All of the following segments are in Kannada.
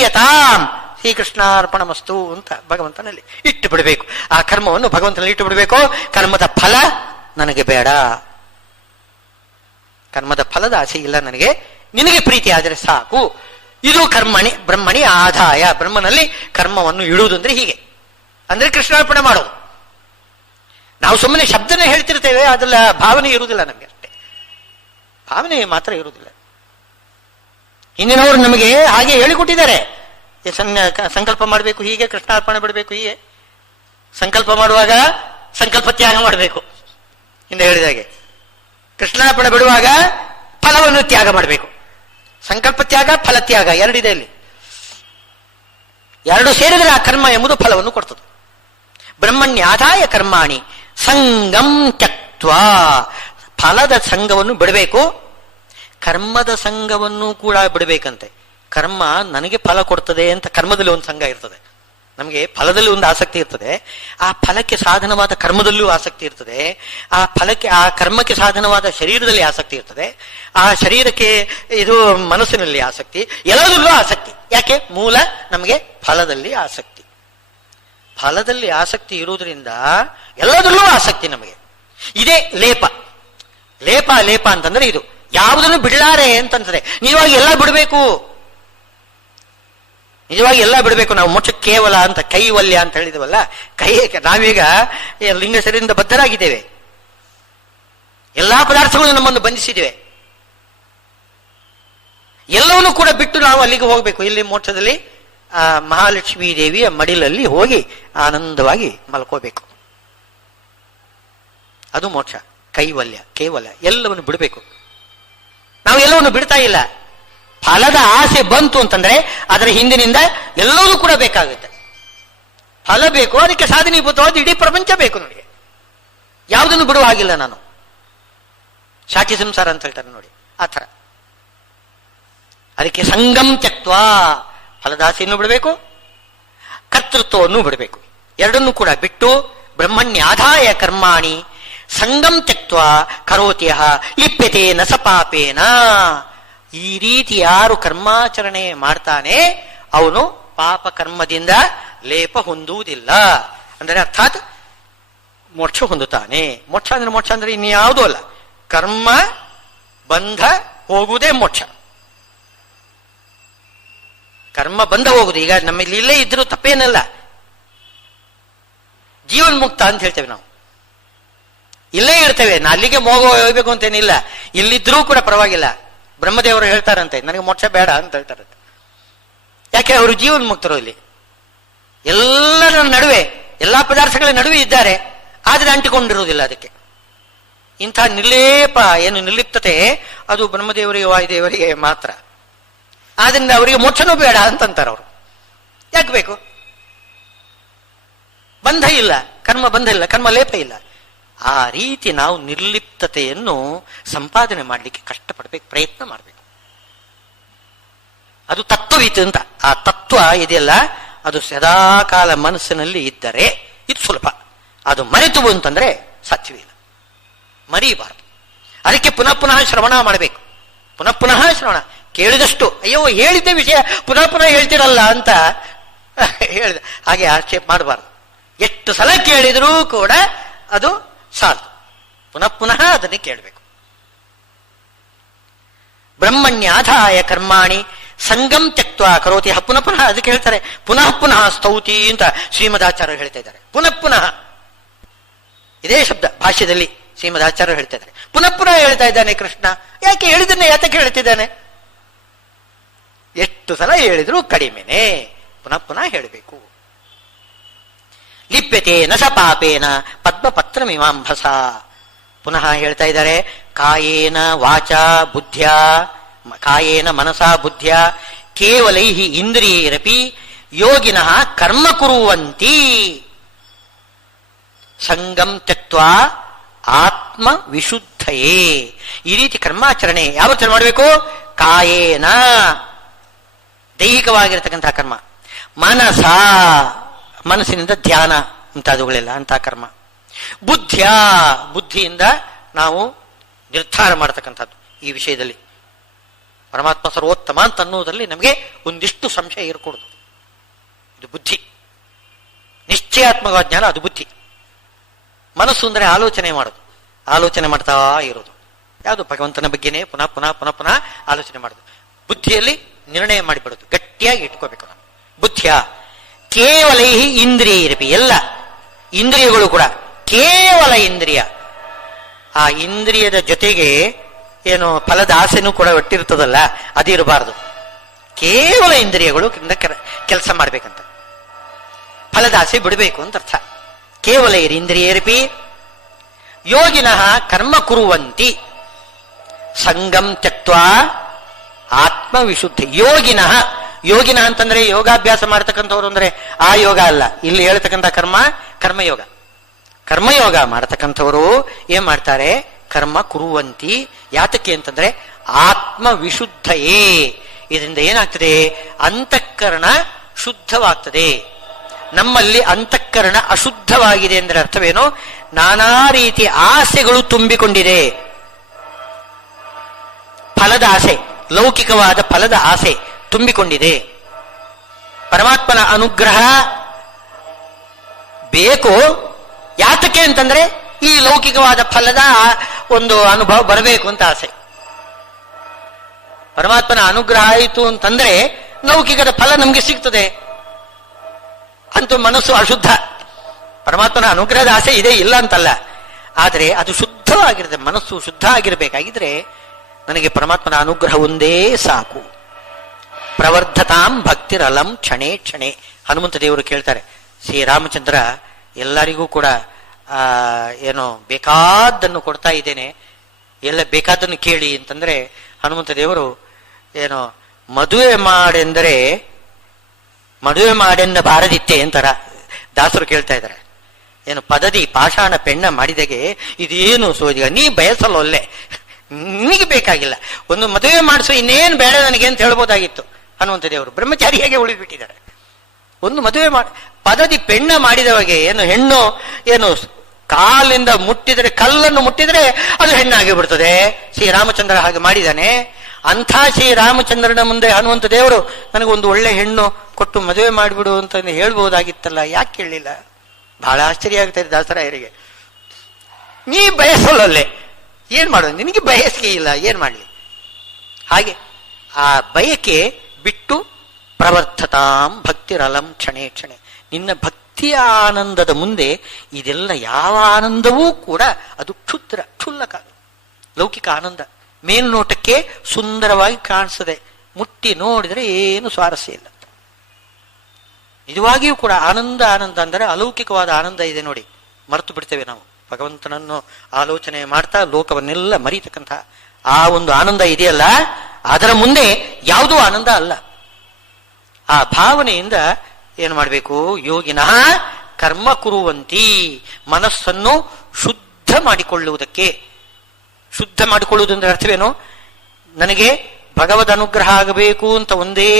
ವಿಲೀಯತಾಂ ಶ್ರೀಕೃಷ್ಣಾರ್ಪಣಮಸ್ತು ಅಂತ ಭಗವಂತನಲ್ಲಿ ಇಟ್ಟು ಬಿಡಬೇಕು. ಆ ಕರ್ಮವನ್ನು ಭಗವಂತನಲ್ಲಿ ಇಟ್ಟು ಬಿಡಬೇಕು. ಕರ್ಮದ ಫಲ ನನಗೆ ಬೇಡ, ಕರ್ಮದ ಫಲದ ಆಸೆ ಇಲ್ಲ ನನಗೆ, ನಿನಗೆ ಪ್ರೀತಿ ಆದರೆ ಸಾಕು. ಇದು ಬ್ರಹ್ಮಣಿ ಆದಾಯ. ಬ್ರಹ್ಮನಲ್ಲಿ ಕರ್ಮವನ್ನು ಇಡುವುದು ಅಂದ್ರೆ ಹೀಗೆ, ಅಂದ್ರೆ ಕೃಷ್ಣಾರ್ಪಣೆ ಮಾಡೋದು. ನಾವು ಸುಮ್ಮನೆ ಶಬ್ದನೇ ಹೇಳ್ತಿರ್ತೇವೆ, ಅದೆಲ್ಲ ಭಾವನೆ ಇರುವುದಿಲ್ಲ ನಮಗೆ, ಅಷ್ಟೇ ಭಾವನೆ ಮಾತ್ರ ಇರುವುದಿಲ್ಲ. ಹಿಂದಿನವರು ನಮಗೆ ಹಾಗೆ ಹೇಳಿಕೊಟ್ಟಿದ್ದಾರೆ. ಸಂಕಲ್ಪ ಮಾಡಬೇಕು ಹೀಗೆ, ಕೃಷ್ಣಾರ್ಪಣೆ ಬಿಡಬೇಕು ಹೀಗೆ, ಸಂಕಲ್ಪ ಮಾಡುವಾಗ ಸಂಕಲ್ಪ ತ್ಯಾಗ ಮಾಡಬೇಕು. ಹಿಂದೆ ಹೇಳಿದಾಗೆ ಕೃಷ್ಣಾರ್ಪಣೆ ಬಿಡುವಾಗ ಫಲವನ್ನು ತ್ಯಾಗ ಮಾಡಬೇಕು. ಸಂಕಲ್ಪ ತ್ಯಾಗ, ಫಲ ತ್ಯಾಗ ಎರಡಿದೆ ಇಲ್ಲಿ. ಎರಡು ಸೇರಿದರೆ ಆ ಕರ್ಮ ಎಂಬುದು ಫಲವನ್ನು ಕೊಡ್ತದೆ. ಬ್ರಹ್ಮಣ್ಯಾದಾಯ ಕರ್ಮಾಣಿ ಸಂಗಂ ತ್ಯಕ್ತ್ವಾ. ಫಲದ ಸಂಘವನ್ನು ಬಿಡಬೇಕು, ಕರ್ಮದ ಸಂಘವನ್ನು ಕೂಡ ಬಿಡಬೇಕಂತೆ. ಕರ್ಮ ನನಗೆ ಫಲ ಕೊಡ್ತದೆ ಅಂತ ಕರ್ಮದಲ್ಲಿ ಒಂದು ಸಂಘ ಇರ್ತದೆ. ನಮಗೆ ಫಲದಲ್ಲಿ ಒಂದು ಆಸಕ್ತಿ ಇರ್ತದೆ, ಆ ಫಲಕ್ಕೆ ಸಾಧನವಾದ ಕರ್ಮದಲ್ಲೂ ಆಸಕ್ತಿ ಇರ್ತದೆ, ಆ ಕರ್ಮಕ್ಕೆ ಸಾಧನವಾದ ಶರೀರದಲ್ಲಿ ಆಸಕ್ತಿ ಇರ್ತದೆ, ಆ ಶರೀರಕ್ಕೆ ಇದು ಮನಸ್ಸಿನಲ್ಲಿ ಆಸಕ್ತಿ, ಎಲ್ಲದರಲ್ಲೂ ಆಸಕ್ತಿ. ಯಾಕೆ? ಮೂಲ ನಮಗೆ ಫಲದಲ್ಲಿ ಆಸಕ್ತಿ. ಫಲದಲ್ಲಿ ಆಸಕ್ತಿ ಇರುವುದರಿಂದ ಎಲ್ಲದರಲ್ಲೂ ಆಸಕ್ತಿ ನಮಗೆ. ಇದೇ ಲೇಪ. ಲೇಪ ಅಂತಂದ್ರೆ ಇದು ಯಾವುದನ್ನು ಬಿಡಲಾರೆ ಅಂತಂದ್ರೆ ನಿಜವಾಗಿ ಎಲ್ಲ ಬಿಡಬೇಕು, ನಿಜವಾಗಿ ಎಲ್ಲ ಬಿಡಬೇಕು. ನಾವು ಮೋಕ್ಷ ಕೇವಲ ಅಂತ ಕೈವಲ್ಯ ಅಂತ ಹೇಳಿದವಲ್ಲ, ನಾವೀಗ ಲಿಂಗ ಶರೀರದಿಂದ ಬದ್ಧರಾಗಿದ್ದೇವೆ, ಎಲ್ಲಾ ಪದಾರ್ಥಗಳು ನಮ್ಮನ್ನು ಬಂಧಿಸಿದ್ದೇವೆ. ಎಲ್ಲವನ್ನೂ ಕೂಡ ಬಿಟ್ಟು ನಾವು ಅಲ್ಲಿಗೆ ಹೋಗ್ಬೇಕು. ಇಲ್ಲಿ ಮೋಕ್ಷದಲ್ಲಿ ಆ ಮಹಾಲಕ್ಷ್ಮೀ ದೇವಿಯ ಮಡಿಲಲ್ಲಿ ಹೋಗಿ ಆನಂದವಾಗಿ ಮಲ್ಕೋಬೇಕು. ಅದು ಮೋಕ್ಷ. ಕೈವಲ್ಯ, ಕೇವಲ ಎಲ್ಲವನ್ನು ಬಿಡಬೇಕು. ನಾವು ಎಲ್ಲವನ್ನು ಬಿಡ್ತಾ ಇಲ್ಲ. ಫಲದ ಆಸೆ ಬಂತು ಅಂತಂದ್ರೆ ಅದರ ಹಿಂದಿನಿಂದ ಎಲ್ಲವೂ ಕೂಡ ಬೇಕಾಗುತ್ತೆ. ಫಲ ಬೇಕು, ಅದಕ್ಕೆ ಸಾಧನೀಭೂತವಾದ ಇಡೀ ಪ್ರಪಂಚ ಬೇಕು ನನಗೆ. ಯಾವುದನ್ನು ಬಿಡುವ ಹಾಗಿಲ್ಲ ನಾನು. ಶಾಟಿ ಸಂಸಾರ ಅಂತ ಹೇಳ್ತಾರೆ ನೋಡಿ, ಆ ಥರ. ಅದಕ್ಕೆ ಸಂಗಂ ತ್ಯಕ್ತ್ವಾ, ಫಲದಾಸೆಯನ್ನು ಬಿಡಬೇಕು, ಕರ್ತೃತ್ವವನ್ನು ಬಿಡಬೇಕು. ಎರಡನ್ನೂ ಕೂಡ ಬಿಟ್ಟು ಬ್ರಹ್ಮಣ್ಯಾದಾಯ ಕರ್ಮಾಣಿ ಸಂಗಂ ತ್ಯಕ್ತ್ವಾ ಕರೋತಿಯ ಲಿಪ್ಯತೆ ನ ಸ ಪಾಪೇನ. ಈ ರೀತಿ ಯಾರು ಕರ್ಮಾಚರಣೆ ಮಾಡ್ತಾನೆ ಅವನು ಪಾಪ ಕರ್ಮದಿಂದ ಲೇಪ ಹೊಂದುವುದಿಲ್ಲ. ಅಂದರೆ ಅರ್ಥಾತ್ ಮೋಕ್ಷ ಹೊಂದುತ್ತಾನೆ. ಮೋಕ್ಷ ಅಂದ್ರೆ ಇನ್ಯಾವುದೂ ಅಲ್ಲ, ಕರ್ಮ ಬಂಧ ಹೋಗುವುದೇ ಮೋಕ್ಷ. ಕರ್ಮ ಬಂಧ ಹೋಗುದು. ಈಗ ನಮ್ಮಲ್ಲಿ ಇಲ್ಲೇ ಇದ್ರೂ ತಪ್ಪೇನಲ್ಲ, ಜೀವನ್ ಮುಕ್ತ ಅಂತ ಹೇಳ್ತೇವೆ ನಾವು. ಇಲ್ಲೇ ಇರ್ತೇವೆ, ಅಲ್ಲಿಗೆ ಹೋಗ್ಬೇಕು ಅಂತೇನಿಲ್ಲ. ಇಲ್ಲಿದ್ರೂ ಕೂಡ ಪರವಾಗಿಲ್ಲ. ಬ್ರಹ್ಮದೇವರು ಹೇಳ್ತಾರಂತೆ ನನಗೆ ಮೋಕ್ಷ ಬೇಡ ಅಂತ ಹೇಳ್ತಾರಂತೆ. ಯಾಕೆ? ಅವರು ಜೀವನ್ ಮುಕ್ತರು. ಇಲ್ಲಿ ಎಲ್ಲರ ನಡುವೆ, ಎಲ್ಲಾ ಪದಾರ್ಥಗಳ ನಡುವೆ ಇದ್ದಾರೆ, ಆದ್ರೆ ಅಂಟಿಕೊಂಡಿರುವುದಿಲ್ಲ. ಅದಕ್ಕೆ ಇಂಥ ನಿರ್ಲೇಪ ಏನು ನಿರ್ಲಿಪ್ತತೆ ಅದು ಬ್ರಹ್ಮದೇವರಿಗೆ ವಾಯುದೇವರಿಗೆ ಮಾತ್ರ. ಆದ್ರಿಂದ ಅವರಿಗೆ ಮೋಕ್ಷನೂ ಬೇಡ ಅಂತಂತಾರೆ ಅವರು. ಯಾಕೆ ಬೇಕು? ಬಂಧ ಇಲ್ಲ, ಕರ್ಮ ಬಂಧ ಇಲ್ಲ, ಕರ್ಮ ಲೇಪ ಇಲ್ಲ. ಆ ರೀತಿ ನಾವು ನಿರ್ಲಿಪ್ತತೆಯನ್ನು ಸಂಪಾದನೆ ಮಾಡಲಿಕ್ಕೆ ಕಷ್ಟಪಡಬೇಕು, ಪ್ರಯತ್ನ ಮಾಡಬೇಕು. ಅದು ತತ್ವವಿತ್ತು ಅಂತ. ಆ ತತ್ವ ಇದೆಯಲ್ಲ, ಅದು ಸದಾಕಾಲ ಮನಸ್ಸಿನಲ್ಲಿ ಇದ್ದರೆ ಇದು ಸುಲಭ. ಅದು ಮರೆತು ಅಂತಂದ್ರೆ ಸಾಧ್ಯವಿಲ್ಲ, ಮರೀಬಾರದು. ಅದಕ್ಕೆ ಪುನಃ ಪುನಃ ಶ್ರವಣ ಮಾಡಬೇಕು. ಪುನಃ ಪುನಃ ಶ್ರವಣ. ಕೇಳಿದಷ್ಟು ಅಯ್ಯೋ ಹೇಳಿದ್ದ ವಿಷಯ ಪುನಃ ಪುನಃ ಹೇಳ್ತಿರಲ್ಲ ಅಂತ ಹೇಳಿದ ಹಾಗೆ ಆಕ್ಷೇಪ ಮಾಡಬಾರ್ದು. ಎಷ್ಟು ಸಲ ಕೇಳಿದರೂ ಕೂಡ ಅದು ಸಾಕು, ಪುನಃ ಪುನಃ ಅದನ್ನೇ ಕೇಳಬೇಕು. ಬ್ರಹ್ಮಣ್ಯಾಧಾಯ ಕರ್ಮಾಣಿ ಸಂಗಂ ತ್ಯಕ್ತ್ವಾ ಕರೋತಿ. ಪುನಃ ಪುನಃ ಅದಕ್ಕೆ ಹೇಳ್ತಾರೆ ಪುನಃ ಪುನಃ ಸ್ತೌತಿ ಅಂತ ಶ್ರೀಮದಾಚಾರ್ಯರು ಹೇಳ್ತಾ ಇದ್ದಾರೆ. ಪುನಃ ಪುನಃ ಇದೇ ಶಬ್ದ ಭಾಷ್ಯದಲ್ಲಿ ಶ್ರೀಮದಾಚಾರ್ಯರು ಹೇಳ್ತಾ ಇದ್ದಾರೆ. ಪುನಃ ಪುನಃ ಹೇಳ್ತಾ ಇದ್ದಾನೆ ಕೃಷ್ಣ. ಯಾಕೆ ಹೇಳಿದ್ದನ್ನೇ ಯಾತಕ್ಕೆ ಹೇಳ್ತಿದ್ದಾನೆ? ಎಷ್ಟು ಸಲ ಹೇಳಿದ್ರು ಕಡಿಮೆನೆ, ಪುನಃ ಪುನಃ ಹೇಳಬೇಕು. ಲಿಪ್ಯತೆ ನ ಸ ಪಾಪೇನ ಪದ್ಮಪತ್ರ ಮೀಮಾಂಭಸ. ಪುನಃ ಹೇಳ್ತಾ ಇದ್ದಾರೆ ಕಾಯೇನ ವಾಚ ಬುದ್ಧ್ಯ, ಕಾಯೇನ ಮನಸಾ ಬುದ್ಧ್ಯ ಕೇವಲೈ ಇಂದ್ರಿಯೈರಪಿ ಯೋಗಿನಃ ಕರ್ಮ ಕುರುವಂತಿ ಸಂಗಂ ತ್ಯಕ್ತ್ವಾ ಆತ್ಮ ವಿಶುದ್ಧಯೇ. ಈ ರೀತಿ ಕರ್ಮಾಚರಣೆ ಯಾವತ್ತೂ ಮಾಡಬೇಕು? ಕಾಯೇನ ದೈಹಿಕವಾಗಿರತಕ್ಕಂತಹ ಕರ್ಮ, ಮನಸ ಮನಸ್ಸಿನಿಂದ ಧ್ಯಾನ ಮುಂತಾದವುಗಳೆಲ್ಲ ಅಂತಹ ಕರ್ಮ, ಬುದ್ಧಿಯ ಬುದ್ಧಿಯಿಂದ ನಾವು ನಿರ್ಧಾರ ಮಾಡತಕ್ಕಂಥದ್ದು ಈ ವಿಷಯದಲ್ಲಿ. ಪರಮಾತ್ಮ ಸರ್ವೋತ್ತಮ ಅಂತ ಅನ್ನೋದ್ರಲ್ಲಿ ನಮಗೆ ಒಂದಿಷ್ಟು ಸಂಶಯ ಇರಕೂಡದು. ಇದು ಬುದ್ಧಿ, ನಿಶ್ಚಯಾತ್ಮಕ ಜ್ಞಾನ, ಅದು ಬುದ್ಧಿ. ಮನಸ್ಸು ಅಂದರೆ ಆಲೋಚನೆ ಮಾಡೋದು, ಆಲೋಚನೆ ಮಾಡ್ತಾ ಇರೋದು, ಯಾವುದು ಭಗವಂತನ ಬಗ್ಗೆನೇ ಪುನಃ ಪುನಃ ಪುನಃ ಪುನಃ ಆಲೋಚನೆ ಮಾಡೋದು. ಬುದ್ಧಿಯಲ್ಲಿ ನಿರ್ಣಯ ಮಾಡಿಬಿಡೋದು, ಗಟ್ಟಿಯಾಗಿ ಇಟ್ಕೋಬೇಕು ನಾವು. ಬುದ್ಧಿಯ ಕೇವಲ ಇಂದ್ರಿಯರಪಿ, ಎಲ್ಲ ಇಂದ್ರಿಯಗಳು ಕೂಡ ಕೇವಲ ಇಂದ್ರಿಯ. ಆ ಇಂದ್ರಿಯದ ಜೊತೆಗೆ ಏನು ಫಲದ ಆಸೆನೂ ಕೂಡ ಒಟ್ಟಿರ್ತದಲ್ಲ, ಅದಿರಬಾರದು. ಕೇವಲ ಇಂದ್ರಿಯಗಳು ಕೆಲಸ ಮಾಡ್ಬೇಕಂತ, ಫಲದ ಆಸೆ ಬಿಡಬೇಕು ಅಂತ ಅರ್ಥ. ಕೇವಲ ಇಂದ್ರಿಯರಪಿ ಯೋಗಿನಃ ಕರ್ಮ ಕುರುವಂತಿ ಸಂಗಂ ತ್ಯಕ್ತ್ವಾ ಆತ್ಮವಿಶುದ್ಧಿ. ಯೋಗಿನಃ, ಯೋಗಿನ ಅಂತಂದ್ರೆ ಯೋಗಾಭ್ಯಾಸ ಮಾಡ್ತಕ್ಕಂಥವ್ರು ಅಂದ್ರೆ ಆ ಯೋಗ ಅಲ್ಲ, ಇಲ್ಲಿ ಹೇಳ್ತಕ್ಕಂಥ ಕರ್ಮಯೋಗ. ಕರ್ಮಯೋಗ ಮಾಡತಕ್ಕಂಥವರು ಏನ್ ಮಾಡ್ತಾರೆ? ಕರ್ಮ ಕುರುವಂತಿ. ಯಾತಕ್ಕೆ ಅಂತಂದ್ರೆ ಆತ್ಮವಿಶುದ್ಧಯೇ. ಇದರಿಂದ ಏನಾಗ್ತದೆ? ಅಂತಃಕರಣ ಶುದ್ಧವಾಗ್ತದೆ. ನಮ್ಮಲ್ಲಿ ಅಂತಃಕರಣ ಅಶುದ್ಧವಾಗಿದೆ ಅಂದ್ರೆ ಅರ್ಥವೇನು? ನಾನಾ ರೀತಿಯ ಆಸೆಗಳು ತುಂಬಿಕೊಂಡಿದೆ. ಫಲದ ಆಸೆ, ಲೌಕಿಕವಾದ ಫಲದ ಆಸೆ ತುಂಬಿಕೊಂಡಿದೆ. ಪರಮಾತ್ಮನ ಅನುಗ್ರಹ ಬೇಕು. ಯಾತಕ್ಕೆ ಅಂತಂದ್ರೆ ಈ ಲೌಕಿಕವಾದ ಫಲದ ಒಂದು ಅನುಭವ ಬರಬೇಕು ಅಂತ ಆಸೆ. ಪರಮಾತ್ಮನ ಅನುಗ್ರಹ ಆಯಿತು ಅಂತಂದ್ರೆ ಲೌಕಿಕದ ಫಲ ನಮ್ಗೆ ಸಿಗ್ತದೆ. ಅಂತೂ ಮನಸ್ಸು ಅಶುದ್ಧ. ಪರಮಾತ್ಮನ ಅನುಗ್ರಹದ ಆಸೆ ಇದೆ, ಇಲ್ಲ ಅಂತಲ್ಲ, ಆದರೆ ಅದು ಶುದ್ಧವಾಗಿರುತ್ತೆ. ಮನಸ್ಸು ಶುದ್ಧ ಆಗಿರ್ಬೇಕಾಗಿದ್ರೆ ನನಗೆ ಪರಮಾತ್ಮನ ಅನುಗ್ರಹ ಒಂದೇ ಸಾಕು. ಪ್ರವರ್ಧತಾಂ ಭಕ್ತಿರಲಂ ಕ್ಷಣೇ ಕ್ಷಣೆ. ಹನುಮಂತ ದೇವರು ಕೇಳ್ತಾರೆ, ಶ್ರೀರಾಮಚಂದ್ರ ಎಲ್ಲರಿಗೂ ಕೂಡ ಏನೋ ಬೇಕಾದ್ದನ್ನು ಕೊಡ್ತಾ ಇದ್ದೇನೆ, ಎಲ್ಲ ಬೇಕಾದ್ದನ್ನು ಕೇಳಿ ಅಂತಂದ್ರೆ ಹನುಮಂತ ದೇವರು ಏನೋ ಮದುವೆ ಮಾಡೆಂದ ಬಾರದಿತ್ತೆ ಅಂತಾರ ದಾಸರು ಕೇಳ್ತಾ ಇದ್ದಾರೆ. ಏನು ಪದದಿ ಪಾಷಾಣ ಪೆಣ್ಣ ಮಾಡಿದಾಗೆ ಇದೇನು ಸೋಜಿಗ, ನೀ ಬಯಸಲ್ಲೊಲ್ಲೆ, ನಿನಗೆ ಬೇಕಾಗಿಲ್ಲ, ಒಂದು ಮದುವೆ ಮಾಡಿಸು, ಇನ್ನೇನು ಬೇಡ ನನಗೆ ಅಂತ ಹೇಳ್ಬೋದಾಗಿತ್ತು. ಹನುಮಂತ ದೇವರು ಬ್ರಹ್ಮಚಾರಿಯಾಗೆ ಉಳಿದ್ಬಿಟ್ಟಿದ್ದಾರೆ. ಒಂದು ಮದುವೆ ಪದದಿ ಪೆಣ್ಣ ಮಾಡಿದವಗೆ ಏನು ಹೆಣ್ಣು ಏನು ಕಾಲಿಂದ ಮುಟ್ಟಿದರೆ, ಕಲ್ಲನ್ನು ಮುಟ್ಟಿದರೆ ಅದು ಹೆಣ್ಣಾಗಿ ಬಿಡ್ತದೆ. ಶ್ರೀರಾಮಚಂದ್ರ ಹಾಗೆ ಮಾಡಿದ್ದಾನೆ. ಅಂಥ ಶ್ರೀರಾಮಚಂದ್ರನ ಮುಂದೆ ಹನುಮಂತ ದೇವರು ನನಗೊಂದು ಒಳ್ಳೆ ಹೆಣ್ಣು ಕೊಟ್ಟು ಮದುವೆ ಮಾಡಿಬಿಡು ಅಂತ ಹೇಳ್ಬಹುದಾಗಿತ್ತಲ್ಲ, ಯಾಕೆ ಕೇಳಲಿಲ್ಲ? ಬಹಳ ಆಶ್ಚರ್ಯ ಆಗ್ತಾ ಇದೆ ದಾಸರಾಯರಿಗೆ. ನೀ ಬಯಸಲ್ಲೇ, ಏನ್ ಮಾಡೋದು? ನಿನಗೆ ಬಯಸಿಗೆ ಇಲ್ಲ, ಏನ್ ಮಾಡಲಿ? ಹಾಗೆ ಆ ಬಯಕೆ ಬಿಟ್ಟು ಪ್ರವರ್ಧತಾಂ ಭಕ್ತಿರಲಂ ಕ್ಷಣೇ ಕ್ಷಣೆ. ನಿನ್ನ ಭಕ್ತಿಯ ಆನಂದದ ಮುಂದೆ ಇದೆಲ್ಲ ಯಾವ ಆನಂದವೂ ಕೂಡ ಅದು ಕ್ಷುಲ್ಲಕ, ಲೌಕಿಕ ಆನಂದ. ಮೇಲ್ನೋಟಕ್ಕೆ ಸುಂದರವಾಗಿ ಕಾಣಿಸ್ತದೆ, ಮುಟ್ಟಿ ನೋಡಿದರೆ ಏನು ಸ್ವಾರಸ್ಯ ಇಲ್ಲ. ನಿಜವಾಗಿಯೂ ಕೂಡ ಆನಂದ ಅಂದರೆ ಅಲೌಕಿಕವಾದ ಆನಂದ ಇದೆ ನೋಡಿ, ಮರೆತು ಬಿಡ್ತೇವೆ ನಾವು. ಭಗವಂತನನ್ನು ಆಲೋಚನೆ ಮಾಡ್ತಾ ಲೋಕವನ್ನೆಲ್ಲ ಮರೀತಕ್ಕಂಥ ಆ ಒಂದು ಆನಂದ ಇದೆಯಲ್ಲ, ಅದರ ಮುಂದೆ ಯಾವುದೂ ಆನಂದ ಅಲ್ಲ. ಆ ಭಾವನೆಯಿಂದ ಏನು ಮಾಡಬೇಕು? ಯೋಗಿನಃ ಕರ್ಮ ಕುರುವಂತಿ, ಮನಸ್ಸನ್ನು ಶುದ್ಧ ಮಾಡಿಕೊಳ್ಳುವುದಕ್ಕೆ. ಶುದ್ಧ ಮಾಡಿಕೊಳ್ಳುವುದು ಅಂದ್ರೆ ಅರ್ಥವೇನು? ನನಗೆ ಭಗವದ್ ಅನುಗ್ರಹ ಆಗಬೇಕು ಅಂತ ಒಂದೇ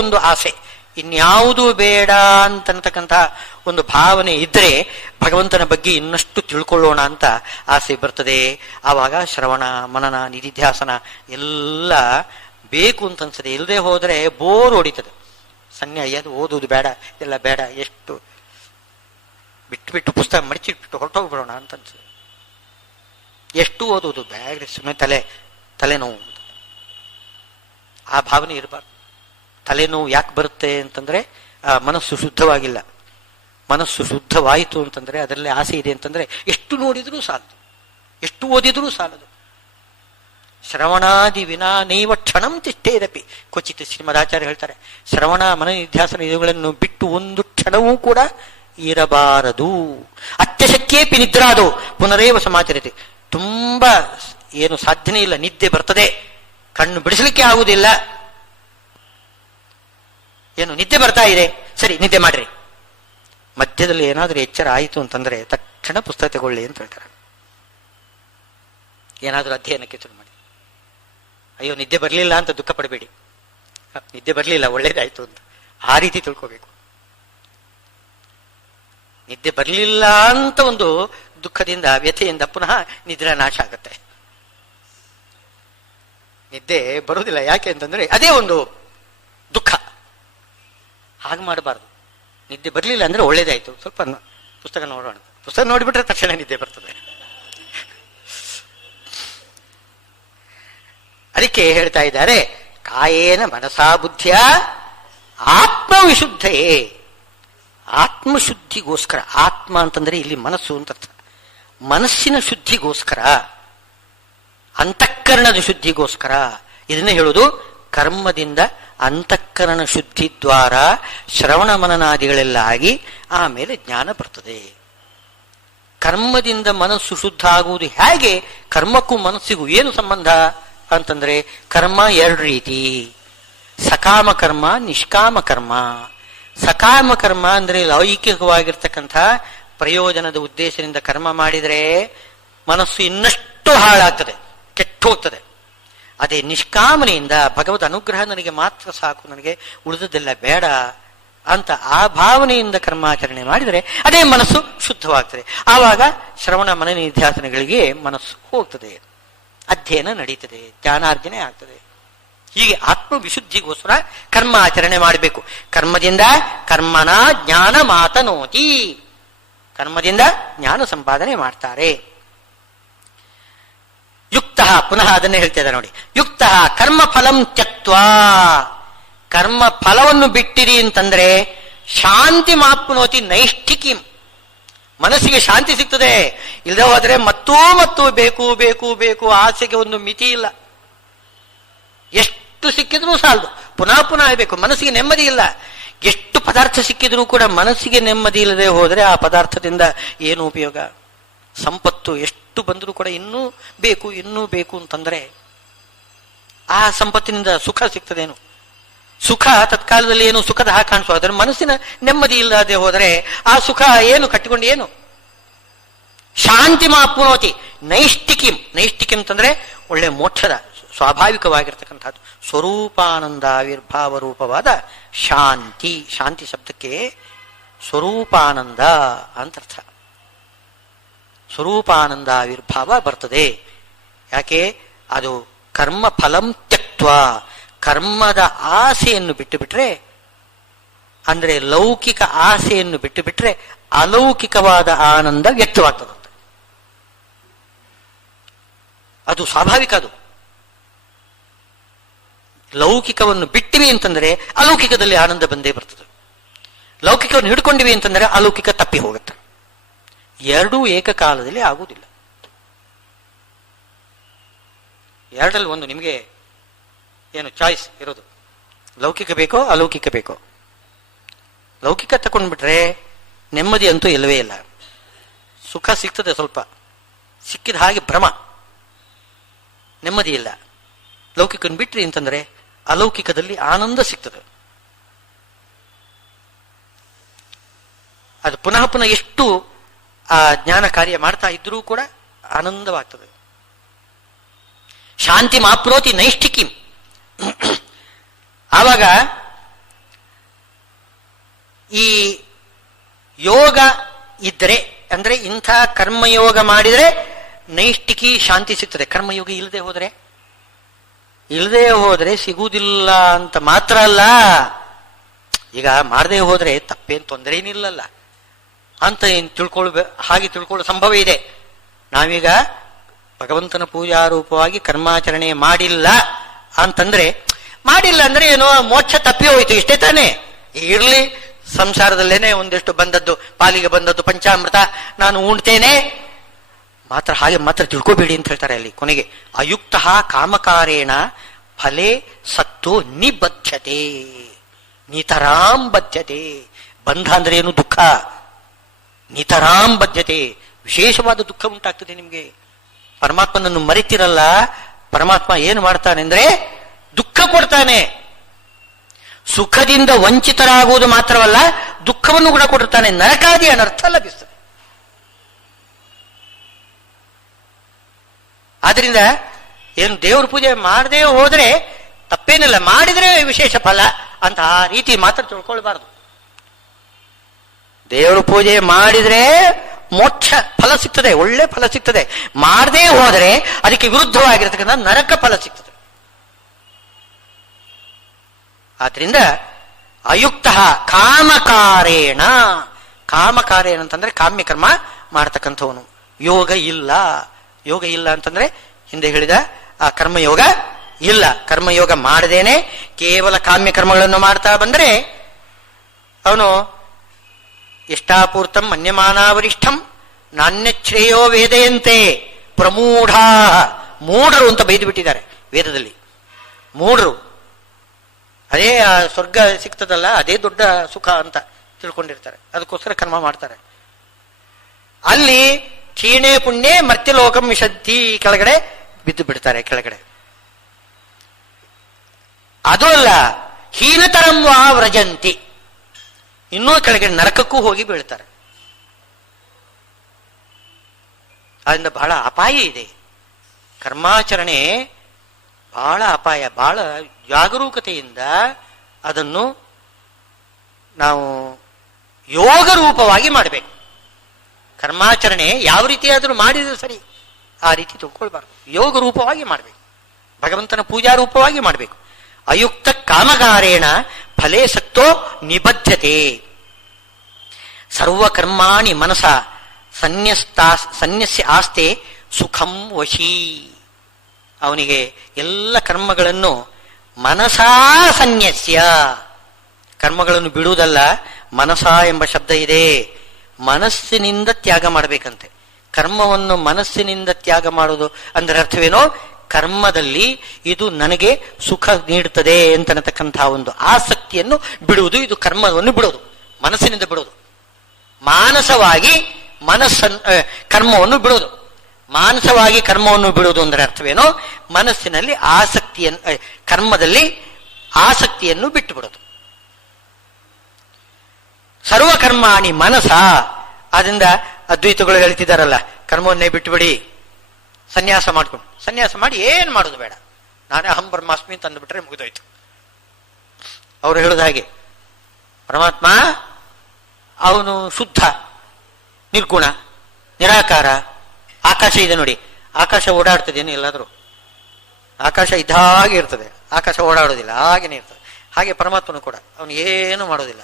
ಒಂದು ಆಸೆ, ಇನ್ಯಾವುದೂ ಬೇಡ ಅಂತಕ್ಕಂಥ ಒಂದು ಭಾವನೆ ಇದ್ರೆ ಭಗವಂತನ ಬಗ್ಗೆ ಇನ್ನಷ್ಟು ತಿಳ್ಕೊಳ್ಳೋಣ ಅಂತ ಆಸೆ ಬರ್ತದೆ. ಆವಾಗ ಶ್ರವಣ ಮನನ ನಿಧಿಧ್ಯಾಸನ ಎಲ್ಲ ಬೇಕು ಅಂತ ಅನ್ಸದೆ. ಇಲ್ಲದೆ ಹೋದ್ರೆ ಬೋರ್ ಹೊಡಿತದೆ. ಅದು ಓದುವುದು ಬೇಡ, ಎಲ್ಲ ಬೇಡ, ಎಷ್ಟು ಬಿಟ್ಟು ಪುಸ್ತಕ ಮಡಿಚಿಟ್ಬಿಟ್ಟು ಹೊರಟೋಗ್ಬಿಡೋಣ ಅಂತ ಅನ್ಸುತ್ತೆ. ಎಷ್ಟು ಓದುವುದು ಬೇಡ, ಸುಮ್ಮನೆ ತಲೆನೋವು. ಆ ಭಾವನೆ ಇರಬಾರ್ದು. ತಲೆನೋವು ಯಾಕೆ ಬರುತ್ತೆ ಅಂತಂದ್ರೆ ಮನಸ್ಸು ಶುದ್ಧವಾಗಿಲ್ಲ. ಮನಸ್ಸು ಶುದ್ಧವಾಯಿತು ಅಂತಂದ್ರೆ ಅದರಲ್ಲಿ ಆಸೆ ಇದೆ ಅಂತಂದ್ರೆ ಎಷ್ಟು ನೋಡಿದ್ರೂ ಸಾಲದು, ಎಷ್ಟು ಓದಿದ್ರೂ ಸಾಲದು. ಶ್ರವಣಾದಿ ವಿನಾ ನೈವ ಕ್ಷಣಂ ತಿಷ್ಠೇರಪಿ ಕ್ವಚಿತ್. ಶ್ರೀಮದಾಚಾರ್ಯ ಹೇಳ್ತಾರೆ, ಶ್ರವಣ ಮನನಿಧ್ಯಾಸನ ಇವುಗಳನ್ನು ಬಿಟ್ಟು ಒಂದು ಕ್ಷಣವೂ ಕೂಡ ಇರಬಾರದು. ಅತ್ಯಶಕ್ಯೇಪಿ ನಿದ್ರಾದು ಪುನರೇವ ಸಮಾಚರಿತೆ. ತುಂಬಾ ಏನು ಸಾಧ್ಯನೇ ಇಲ್ಲ, ನಿದ್ದೆ ಬರ್ತದೆ, ಕಣ್ಣು ಬಿಡಿಸಲಿಕ್ಕೆ ಆಗುವುದಿಲ್ಲ. ಏನು ನಿದ್ದೆ ಬರ್ತಾ ಇದೆ, ಸರಿ ನಿದ್ದೆ ಮಾಡ್ರಿ. ಮಧ್ಯದಲ್ಲಿ ಏನಾದ್ರೂ ಎಚ್ಚರ ಆಯಿತು ಅಂತಂದ್ರೆ ತಕ್ಷಣ ಪುಸ್ತಕ ತಗೊಳ್ಳಿ ಅಂತ ಹೇಳ್ತಾರೆ. ಏನಾದ್ರೂ ಅಧ್ಯಯನಕ್ಕೆ ಶುರು ಮಾಡಿ. ಅಯ್ಯೋ ನಿದ್ದೆ ಬರಲಿಲ್ಲ ಅಂತ ದುಃಖ ಪಡಬೇಡಿ, ನಿದ್ದೆ ಬರಲಿಲ್ಲ ಒಳ್ಳೇದಾಯ್ತು ಅಂತ ಆ ರೀತಿ ತಿಳ್ಕೋಬೇಕು. ನಿದ್ದೆ ಬರಲಿಲ್ಲ ಅಂತ ಒಂದು ದುಃಖದಿಂದ ವ್ಯಥೆಯಿಂದ ಪುನಃ ನಿದ್ರೆ ನಾಶ ಆಗುತ್ತೆ. ನಿದ್ದೆ ಬರುವುದಿಲ್ಲ. ಯಾಕೆ ಅಂತಂದ್ರೆ ಅದೇ ಒಂದು ದುಃಖ. ಹಾಗೆ ಮಾಡಬಾರ್ದು. ನಿದ್ದೆ ಬರಲಿಲ್ಲ ಅಂದ್ರೆ ಒಳ್ಳೇದಾಯ್ತು, ಸ್ವಲ್ಪ ಪುಸ್ತಕ ನೋಡೋಣ. ಪುಸ್ತಕ ನೋಡಿಬಿಟ್ರೆ ತಕ್ಷಣ ನಿದ್ದೆ ಬರ್ತದೆ. ಅದಕ್ಕೆ ಹೇಳ್ತಾ ಇದ್ದಾರೆ, ಕಾಯೇನ ಮನಸಾ ಬುದ್ಧಿಯ ಆತ್ಮವಿಶುದ್ಧಯೇ. ಆತ್ಮಶುದ್ಧಿಗೋಸ್ಕರ, ಆತ್ಮ ಅಂತಂದ್ರೆ ಇಲ್ಲಿ ಮನಸ್ಸು ಅಂತ ಅರ್ಥ. ಮನಸ್ಸಿನ ಶುದ್ಧಿಗೋಸ್ಕರ, ಅಂತಃಕರಣದ ಶುದ್ಧಿಗೋಸ್ಕರ ಇದನ್ನೇ ಹೇಳುವುದು. ಕರ್ಮದಿಂದ ಅಂತಃಕರಣ ಶುದ್ಧಿ ದ್ವಾರ ಶ್ರವಣ ಮನನಾದಿಗಳೆಲ್ಲ ಆಗಿ ಆಮೇಲೆ ಜ್ಞಾನ ಬರ್ತದೆ. ಕರ್ಮದಿಂದ ಮನಸ್ಸು ಶುದ್ಧ ಆಗುವುದು ಹೇಗೆ? ಕರ್ಮಕ್ಕೂ ಮನಸ್ಸಿಗೂ ಏನು ಸಂಬಂಧ ಅಂತಂದ್ರೆ, ಕರ್ಮ ಎರಡು ರೀತಿ, ಸಕಾಮ ಕರ್ಮ, ನಿಷ್ಕಾಮ ಕರ್ಮ. ಸಕಾಮ ಕರ್ಮ ಅಂದ್ರೆ ಲೌಕಿಕವಾಗಿರ್ತಕ್ಕಂಥ ಪ್ರಯೋಜನದ ಉದ್ದೇಶದಿಂದ ಕರ್ಮ ಮಾಡಿದರೆ ಮನಸ್ಸು ಇನ್ನಷ್ಟು ಹಾಳಾಗ್ತದೆ, ಕೆಟ್ಟು ಹೋಗ್ತದೆ. ಅದೇ ನಿಷ್ಕಾಮನೆಯಿಂದ ಭಗವದ್ ಅನುಗ್ರಹ ನನಗೆ ಮಾತ್ರ ಸಾಕು, ನನಗೆ ಉಳಿದದ್ದೆಲ್ಲ ಬೇಡ ಅಂತ ಆ ಭಾವನೆಯಿಂದ ಕರ್ಮಾಚರಣೆ ಮಾಡಿದರೆ ಅದೇ ಮನಸ್ಸು ಶುದ್ಧವಾಗ್ತದೆ. ಆವಾಗ ಶ್ರವಣ ಮನ ನಿಧ್ಯಾಸನಗಳಿಗೆ ಮನಸ್ಸು ಹೋಗ್ತದೆ, ಅಧ್ಯಯನ ನಡೀತದೆ, ಜ್ಞಾನಾರ್ಜನೆ ಆಗ್ತದೆ. ಹೀಗೆ ಆತ್ಮವಿಶುದ್ಧಿಗೋಸ್ಕರ ಕರ್ಮಾಚರಣೆ ಮಾಡಬೇಕು. ಕರ್ಮದಿಂದ ಕರ್ಮನ ಜ್ಞಾನ ಮಾತನೋತಿ, ಕರ್ಮದಿಂದ ಜ್ಞಾನ ಸಂಪಾದನೆ ಮಾಡ್ತಾರೆ. ಯುಕ್ತ, ಪುನಃ ಅದನ್ನೇ ಹೇಳ್ತಾ ಇದ್ದಾರೆ ನೋಡಿ. ಯುಕ್ತ ಕರ್ಮ ಫಲಂ ತ್ಯಕ್ತ್ವಾ, ಕರ್ಮ ಫಲವನ್ನು ಬಿಟ್ಟಿರಿ ಅಂತಂದ್ರೆ ಶಾಂತಿ ಮಾಪ್ನೋತಿ ನೈಷ್ಠಿಕಿ, ಮನಸ್ಸಿಗೆ ಶಾಂತಿ ಸಿಗ್ತದೆ. ಇಲ್ಲದೆ ಹೋದ್ರೆ ಮತ್ತೂ ಮತ್ತು ಬೇಕು ಬೇಕು ಬೇಕು, ಆಸೆಗೆ ಒಂದು ಮಿತಿ ಇಲ್ಲ. ಎಷ್ಟು ಸಿಕ್ಕಿದ್ರೂ ಸಾಲದು, ಪುನಃ ಪುನಃ ಬೇಕು. ಮನಸ್ಸಿಗೆ ನೆಮ್ಮದಿ ಇಲ್ಲ. ಎಷ್ಟು ಪದಾರ್ಥ ಸಿಕ್ಕಿದ್ರೂ ಕೂಡ ಮನಸ್ಸಿಗೆ ನೆಮ್ಮದಿ ಇಲ್ಲದೆ ಹೋದ್ರೆ ಆ ಪದಾರ್ಥದಿಂದ ಏನು ಉಪಯೋಗ? ಸಂಪತ್ತು ಎಷ್ಟು ಬಂದರೂ ಕೂಡ ಇನ್ನೂ ಬೇಕು ಇನ್ನೂ ಬೇಕು ಅಂತಂದ್ರೆ ಆ ಸಂಪತ್ತಿನಿಂದ ಸುಖ ಸಿಗ್ತದೇನು? ಸುಖ ತತ್ಕಾಲದಲ್ಲಿ ಏನು ಸುಖದ ಹಾಗೆ ಕಾಣಿಸೋ, ಅದರ ಮನಸ್ಸಿನ ನೆಮ್ಮದಿ ಇಲ್ಲದೆ ಹೋದರೆ ಆ ಸುಖ ಏನು ಕಟ್ಟಿಕೊಂಡು ಏನು? ಶಾಂತಿ ಮಾಪುನೋತಿ ನೈಷ್ಠಿಕಿಂ. ನೈಷ್ಠಿಕಿಂ ಅಂತಂದ್ರೆ ಒಳ್ಳೆ ಮೋಕ್ಷದ ಸ್ವಾಭಾವಿಕವಾಗಿರ್ತಕ್ಕಂಥದ್ದು ಸ್ವರೂಪಾನಂದಾವಿರ್ಭಾವ ರೂಪವಾದ ಶಾಂತಿ. ಶಾಂತಿ ಶಬ್ದಕ್ಕೆ ಸ್ವರೂಪಾನಂದ ಅಂತರ್ಥ. ಸ್ವರೂಪಾನಂದಾವಿರ್ಭಾವ ಬರ್ತದೆ. ಯಾಕೆ? ಅದು ಕರ್ಮ ಫಲಂ ತ್ಯಕ್ತ್ವ, ಕರ್ಮದ ಆಸೆಯನ್ನು ಬಿಟ್ಟು ಬಿಟ್ರೆ, ಅಂದ್ರೆ ಲೌಕಿಕ ಆಸೆಯನ್ನು ಬಿಟ್ಟು ಬಿಟ್ರೆ ಅಲೌಕಿಕವಾದ ಆನಂದ ವ್ಯಕ್ತವಾಗ್ತದಂತೆ. ಅದು ಸ್ವಾಭಾವಿಕ. ಅದು ಲೌಕಿಕವನ್ನು ಬಿಟ್ಟಿವಿ ಅಂತಂದ್ರೆ ಅಲೌಕಿಕದಲ್ಲಿ ಆನಂದ ಬಂದೇ ಬರ್ತದೆ. ಲೌಕಿಕವನ್ನು ಹಿಡ್ಕೊಂಡಿವಿ ಅಂತಂದ್ರೆ ಅಲೌಕಿಕ ತಪ್ಪಿ ಹೋಗುತ್ತೆ. ಎರಡೂ ಏಕಕಾಲದಲ್ಲಿ ಆಗುವುದಿಲ್ಲ. ಎರಡಲ್ಲಿ ಒಂದು ನಿಮಗೆ ಏನು ಚಾಯ್ಸ್ ಇರೋದು. ಲೌಕಿಕ ಬೇಕೋ ಅಲೌಕಿಕ ಬೇಕೋ? ಲೌಕಿಕ ತಗೊಂಡ್ಬಿಟ್ರೆ ನೆಮ್ಮದಿ ಅಂತೂ ಇಲ್ಲವೇ ಇಲ್ಲ. ಸುಖ ಸಿಗ್ತದೆ, ಸ್ವಲ್ಪ ಸಿಕ್ಕಿದ ಹಾಗೆ ಭ್ರಮ, ನೆಮ್ಮದಿ ಇಲ್ಲ. ಲೌಕಿಕನ್ ಬಿಟ್ರಿ ಅಂತಂದ್ರೆ ಅಲೌಕಿಕದಲ್ಲಿ ಆನಂದ ಸಿಗ್ತದೆ. ಅದು ಪುನಃ ಪುನಃ ಎಷ್ಟು ಆ ಜ್ಞಾನ ಕಾರ್ಯ ಮಾಡ್ತಾ ಇದ್ರೂ ಕೂಡ ಆನಂದವಾಗ್ತದೆ. ಶಾಂತಿ ಮಾಪ್ನೋತಿ ನೈಷ್ಠಿಕಿ. ಆವಾಗ ಈ ಯೋಗ ಇದ್ದರೆ, ಅಂದ್ರೆ ಇಂಥ ಕರ್ಮಯೋಗ ಮಾಡಿದರೆ ನೈಷ್ಠಿಕಿ ಶಾಂತಿ ಸಿಗ್ತದೆ. ಕರ್ಮಯೋಗ ಇಲ್ಲದೆ ಹೋದ್ರೆ ಸಿಗುವುದಿಲ್ಲ ಅಂತ ಮಾತ್ರ ಅಲ್ಲ, ಈಗ ಮಾಡದೆ ಹೋದ್ರೆ ತಪ್ಪೇನು ತೊಂದರೆ ಏನಿಲ್ಲಲ್ಲ ಅಂತ ಹಾಗೆ ತಿಳ್ಕೊಳ್ಳೋ ಸಂಭವ ಇದೆ. ನಾವೀಗ ಭಗವಂತನ ಪೂಜಾರೂಪವಾಗಿ ಕರ್ಮಾಚರಣೆ ಮಾಡಿಲ್ಲ ಅಂತಂದ್ರೆ, ಮಾಡಿಲ್ಲ ಅಂದ್ರೆ ಏನೋ ಮೋಕ್ಷ ತಪ್ಪಿ ಹೋಯ್ತು ಇಷ್ಟೇ ತಾನೇ. ಇರ್ಲಿ, ಸಂಸಾರದಲ್ಲೇನೆ ಒಂದಿಷ್ಟು ಬಂದದ್ದು, ಪಾಲಿಗೆ ಬಂದದ್ದು ಪಂಚಾಮೃತ ನಾನು ಉಣ್ತೇನೆ ಮಾತ್ರ, ಹಾಗೆ ಮಾತ್ರ ತಿಳ್ಕೋಬೇಡಿ ಅಂತ ಹೇಳ್ತಾರೆ ಅಲ್ಲಿ ಕೊನೆಗೆ. ಅಯುಕ್ತ ಕಾಮಕಾರೇಣ ಫಲೇ ಸತ್ತು ನಿಬದ್ಧತೆ, ನಿತರಾಂ ಬದ್ಧತೆ. ಬಂಧ ಅಂದ್ರೆ ಏನು? ದುಃಖ. ನಿತರಾಂ ಬದ್ಧತೆ, ವಿಶೇಷವಾದ ದುಃಖ ಉಂಟಾಗ್ತದೆ ನಿಮ್ಗೆ. ಪರಮಾತ್ಮನನ್ನು ಮರಿತಿರಲ್ಲ, ಪರಮಾತ್ಮ ಏನು ಮಾಡ್ತಾನೆ ಅಂದ್ರೆ ದುಃಖ ಕೊಡ್ತಾನೆ. ಸುಖದಿಂದ ವಂಚಿತರಾಗುವುದು ಮಾತ್ರವಲ್ಲ, ದುಃಖವನ್ನು ಕೂಡ ಕೊಡುತ್ತಾನೆ. ನರಕಾದಿ ಅನರ್ಥ ಲಭಿಸ್ತದೆ. ಆದ್ರಿಂದ ಏನು ದೇವ್ರ ಪೂಜೆ ಮಾಡದೆ ಹೋದ್ರೆ ತಪ್ಪೇನಿಲ್ಲ, ಮಾಡಿದ್ರೆ ವಿಶೇಷ ಫಲ ಅಂತ ಆ ರೀತಿ ಮಾತ್ರ ತಿಳ್ಕೊಳ್ಬಾರ್ದು. ದೇವ್ರ ಪೂಜೆ ಮಾಡಿದ್ರೆ ಮೋಕ್ಷ ಫಲ ಸಿಗ್ತದೆ, ಒಳ್ಳೆ ಫಲ ಸಿಗ್ತದೆ. ಮಾಡದೇ ಹೋದರೆ ಅದಕ್ಕೆ ವಿರುದ್ಧವಾಗಿರ್ತಕ್ಕಂಥ ನರಕ ಫಲ ಸಿಗ್ತದೆ. ಆದ್ರಿಂದ ಅಯುಕ್ತ ಕಾಮಕಾರೇಣ, ಕಾಮಕಾರೇಣ ಅಂತಂದ್ರೆ ಕಾಮ್ಯ ಕರ್ಮ ಮಾಡ್ತಕ್ಕಂಥವನು. ಯೋಗ ಇಲ್ಲ, ಯೋಗ ಇಲ್ಲ ಅಂತಂದ್ರೆ ಹಿಂದೆ ಹೇಳಿದ ಆ ಕರ್ಮಯೋಗ ಇಲ್ಲ. ಕರ್ಮಯೋಗ ಮಾಡದೇನೆ ಕೇವಲ ಕಾಮ್ಯ ಕರ್ಮಗಳನ್ನು ಮಾಡ್ತಾ ಬಂದರೆ ಅವನು ಇಷ್ಟಾಪೂರ್ತಂ ಮನ್ಯಮಾನಾವರಿಷ್ಠಂ ನಾಣ್ಯಶ್ರೇಯೋ ವೇದೆಯಂತೆ ಪ್ರಮೂಢ, ಮೂಢರು ಅಂತ ಬೈದು ಬಿಟ್ಟಿದ್ದಾರೆ ವೇದದಲ್ಲಿ. ಮೂಢರು, ಅದೇ ಸ್ವರ್ಗ ಸಿಗ್ತದಲ್ಲ ಅದೇ ದೊಡ್ಡ ಸುಖ ಅಂತ ತಿಳ್ಕೊಂಡಿರ್ತಾರೆ, ಅದಕ್ಕೋಸ್ಕರ ಕರ್ಮ ಮಾಡ್ತಾರೆ. ಅಲ್ಲಿ ಕ್ಷೀಣೆ ಪುಣ್ಯೆ ಮರ್ತ್ಯಲೋಕಂ ವಿಶಂತಿ, ಕೆಳಗಡೆ ಬಿದ್ದು ಬಿಡ್ತಾರೆ ಕೆಳಗಡೆ. ಅದು ಅಲ್ಲ, ಹೀನತರಂ ವಾ ವ್ರಜಂತಿ, ಇನ್ನೂ ಕೆಳಗಡೆ ನರಕಕ್ಕೂ ಹೋಗಿ ಬೀಳ್ತಾರೆ. ಅದರಿಂದ ಬಹಳ ಅಪಾಯ ಇದೆ ಕರ್ಮಾಚರಣೆ, ಬಹಳ ಅಪಾಯ. ಬಹಳ ಜಾಗರೂಕತೆಯಿಂದ ಅದನ್ನು ನಾವು ಯೋಗ ರೂಪವಾಗಿ ಮಾಡಬೇಕು. ಕರ್ಮಾಚರಣೆ ಯಾವ ರೀತಿಯಾದರೂ ಮಾಡಿದ್ರು ಸರಿ, ಆ ರೀತಿ ತಿಳ್ಕೊಳ್ಬಾರ್ದು. ಯೋಗ ರೂಪವಾಗಿ ಮಾಡಬೇಕು, ಭಗವಂತನ ಪೂಜಾ ರೂಪವಾಗಿ ಮಾಡಬೇಕು. ಅಯುಕ್ತ ಕಾಮಗಾರೇಣ ಫಲೇ ಸಕ್ತೋ ನಿಬದ್ಧತೆ. ಸರ್ವಕರ್ಮಾಣಿ ಮನಸ ಸನ್ಯಸ್ಯ ಆಸ್ತೆ ಸುಖಂ ವಶೀ. ಅವನಿಗೆ ಎಲ್ಲ ಕರ್ಮಗಳನ್ನು ಮನಸಾ ಸನ್ಯಸ್ಯ, ಕರ್ಮಗಳನ್ನು ಬಿಡುವುದಲ್ಲ, ಮನಸ ಎಂಬ ಶಬ್ದ ಇದೆ. ಮನಸ್ಸಿನಿಂದ ತ್ಯಾಗ ಮಾಡಬೇಕಂತೆ. ಕರ್ಮವನ್ನು ಮನಸ್ಸಿನಿಂದ ತ್ಯಾಗ ಮಾಡುವುದು ಅಂದರೆ ಅರ್ಥವೇನೋ, ಕರ್ಮದಲ್ಲಿ ಇದು ನನಗೆ ಸುಖ ನೀಡುತ್ತದೆ ಅಂತನತಕ್ಕಂತಹ ಒಂದು ಆಸಕ್ತಿಯನ್ನು ಬಿಡುವುದು. ಇದು ಕರ್ಮವನ್ನು ಬಿಡುವುದು, ಮನಸ್ಸಿನಿಂದ ಬಿಡುವುದು. ಮಾನಸವಾಗಿ ಕರ್ಮವನ್ನು ಬಿಡುವುದು. ಮಾನಸವಾಗಿ ಕರ್ಮವನ್ನು ಬಿಡುವುದು ಅಂದರೆ ಅರ್ಥವೇನೋ, ಮನಸ್ಸಿನಲ್ಲಿ ಆಸಕ್ತಿಯನ್ನು, ಕರ್ಮದಲ್ಲಿ ಆಸಕ್ತಿಯನ್ನು ಬಿಟ್ಟು ಬಿಡುವುದು. ಸರ್ವಕರ್ಮಾಣಿ ಮನಸ. ಆದ್ರಿಂದ ಅದ್ವೈತಗಳು ಹೇಳ್ತಿದ್ದಾರಲ್ಲ, ಕರ್ಮವನ್ನೇ ಬಿಟ್ಟುಬಿಡಿ, ಸನ್ಯಾಸ ಮಾಡ್ಕೊಂಡು, ಸನ್ಯಾಸ ಮಾಡಿ ಏನು ಮಾಡೋದು ಬೇಡ, ನಾನೇ ಅಹಂ ಬ್ರಹ್ಮಾಸ್ಮಿ ಅಂತ ಅಂದುಬಿಟ್ರೆ ಮುಗಿದೋಯ್ತು. ಅವರು ಹೇಳೋದು ಹಾಗೆ, ಪರಮಾತ್ಮ ಅವನು ಶುದ್ಧ, ನಿರ್ಗುಣ, ನಿರಾಕಾರ. ಆಕಾಶ ಇದೆ ನೋಡಿ, ಆಕಾಶ ಓಡಾಡ್ತದೇನು ಎಲ್ಲಾದ್ರೂ? ಆಕಾಶ ಇದ್ದಾಗೆ ಇರ್ತದೆ, ಆಕಾಶ ಓಡಾಡೋದಿಲ್ಲ, ಹಾಗೇನೆ ಇರ್ತದೆ. ಹಾಗೆ ಪರಮಾತ್ಮನು ಕೂಡ ಅವನು ಏನು ಮಾಡೋದಿಲ್ಲ.